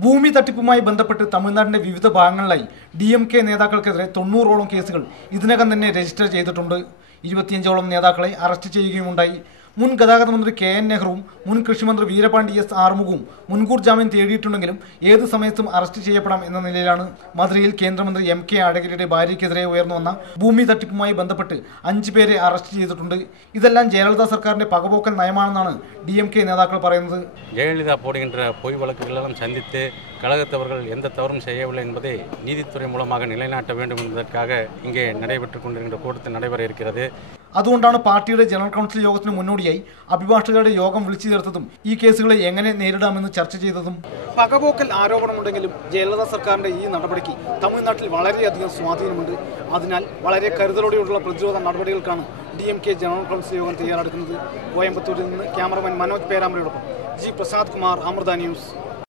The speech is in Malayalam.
ഭൂമി തട്ടിപ്പുമായി ബന്ധപ്പെട്ട് തമിഴ്നാടിന്റെ വിവിധ ഭാഗങ്ങളിലായി DMK നേതാക്കൾക്കെതിരെ 90ഓളം കേസുകൾ ഇതിനകം തന്നെ രജിസ്റ്റർ ചെയ്തിട്ടുണ്ട്. 25ഓളം നേതാക്കളെ അറസ്റ്റ് ചെയ്യുകയുമുണ്ടായി. മുൻ ഗതാഗത മന്ത്രി KN നെഹ്റുവും മുൻ കൃഷിമന്ത്രി വീരപാണ്ഡി S ആറുമുഖവും മുൻകൂർ ജാമ്യം തേടിയിട്ടുണ്ടെങ്കിലും ഏത് സമയത്തും അറസ്റ്റ് ചെയ്യപ്പെടാം എന്ന നിലയിലാണ്. മധുരയിൽ കേന്ദ്രമന്ത്രി MK അഴഗിരിയുടെ ഭാര്യയ്ക്കെതിരെ ഉയർന്നു വന്ന ഭൂമി തട്ടിപ്പുമായി ബന്ധപ്പെട്ട് 5 പേരെ അറസ്റ്റ് ചെയ്തിട്ടുണ്ട്. ഇതെല്ലാം ജയലളിത സർക്കാരിന്റെ പകപോക്കൽ നയമാണെന്നാണ് DMK നേതാക്കൾ പറയുന്നത്. ஜெயலலிதா போடுகின்ற பொய் வழக்குகளெல்லாம் சந்தித்து கழகத்தவர்கள் எந்த தவறும் செய்யவில்லை என்பதை நீதித்துறை மூலமாக நிலைநாட்ட வேண்டும் என்பதற்காக இங்கே நடைபெற்றுக் கொண்டிருக்கின்ற கூட்டத்தில் நடைபெற இருக்கிறது. അതുകൊണ്ടാണ് പാർട്ടിയുടെ ജനറൽ കൗൺസിൽ യോഗത്തിന് മുന്നോടിയായി അഭിഭാഷകരുടെ യോഗം വിളിച്ചു ചേർത്തതും ഈ കേസുകളെ എങ്ങനെ നേരിടാമെന്ന് ചർച്ച ചെയ്തതും. പകപോക്കൽ ആരോപണമുണ്ടെങ്കിലും ജയലളിത സർക്കാരിന്റെ ഈ നടപടിക്ക് തമിഴ്നാട്ടിൽ വളരെയധികം സ്വാധീനമുണ്ട്. അതിനാൽ വളരെ കരുതലോടെയുള്ള പ്രതിരോധ നടപടികൾക്കാണ് DMK ജനറൽ കൗൺസിൽ യോഗം തയ്യാറെടുക്കുന്നത്. കോയമ്പത്തൂരിൽ നിന്ന് ക്യാമറമാൻ മനോജ് പേരാമ്പ്രയോടൊപ്പം G. പ്രസാദ് കുമാർ, അമൃത ന്യൂസ്.